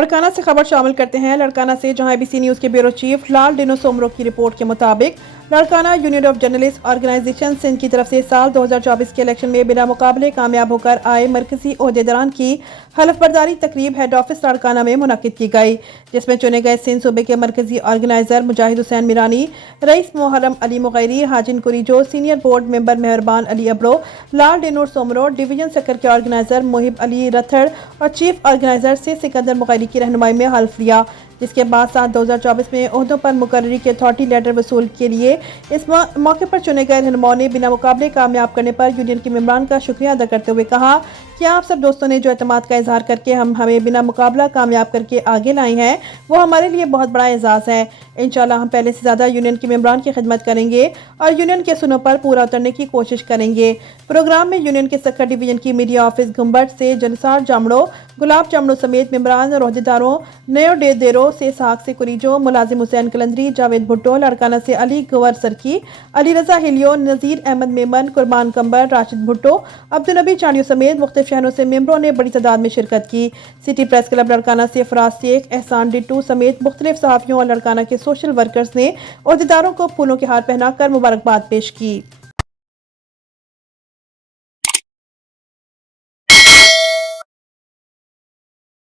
لڑکانہ سے خبر شامل کرتے ہیں لڑکانہ سے، جہاں ABC نیوز کے بیورو چیف لال ڈینو سومرو کی رپورٹ کے مطابق Larkana union of journalist organisation Sindh کی طرف سے سال 2024 کے الیکشن میں بلا مقابلے کامیاب ہو کر آئے مرکزی عہدیداران کی حلف برداری تقریب ہیڈ آفس لڑکانہ میں منعقد کی گئی، جس میں چنے گئے سندھ صوبے کے مرکزی آرگنائزر مجاہد حسین میرانی، رئیس محرم علی مغیری، حاجن کوریجو، سینئر بورڈ ممبر مہربان علی ابرو، لال ڈینو سومرو، ڈویژن سیکر کے آرگنائزر محب علی رتھڑ اور چیف آرگنائزر سے سکندر مغیری کی رہنمائی میں حلف لیا، جس کے بعد سال 2024 میں عہدوں پر مقرری کے اتھارٹی لیٹر وصول کے لیے اس موقع پر چنے گئے رہنماؤں نے بنا مقابلے کامیاب کرنے پر یونین کے ممبران کا شکریہ ادا کرتے ہوئے کہا کہ آپ سب دوستوں نے جو اعتماد کا اظہار کر کے ہمیں بنا مقابلہ کامیاب کر کے آگے لائے ہیں، وہ ہمارے لیے بہت بڑا اعزاز ہے۔ انشاءاللہ ہم پہلے سے زیادہ یونین کے ممبران کی خدمت کریں گے اور یونین کے سنوں پر پورا اترنے کی کوشش کریں گے۔ پروگرام میں یونین کے سکر ڈویژن کی میڈیا آفس گھمبٹ سے جنسار جامڑو، گلاب جامڑو سمیت ممبران اور عہدیداروں، نیو دیرو سے ساک سے کوریجو، ملازم حسین کلندری، جاوید بھٹو، لڑکانہ سے علی گور سرکی، علی رضا ہلیو، نذیر احمد میمن، قربان کمبر، راشد بھٹو، عبدالنبی چانیو سمیت مختلف شہروں سے ممبروں نے بڑی تعداد میں شرکت کی۔ سٹی پریس کلب لڑکانہ سے فراز شیخ، احسان ڈٹو سمیت مختلف صحافیوں اور لڑکانہ کے سوشل ورکرز نے عہدیداروں کو پھولوں کے ہار پہنا کر مبارکباد پیش کی۔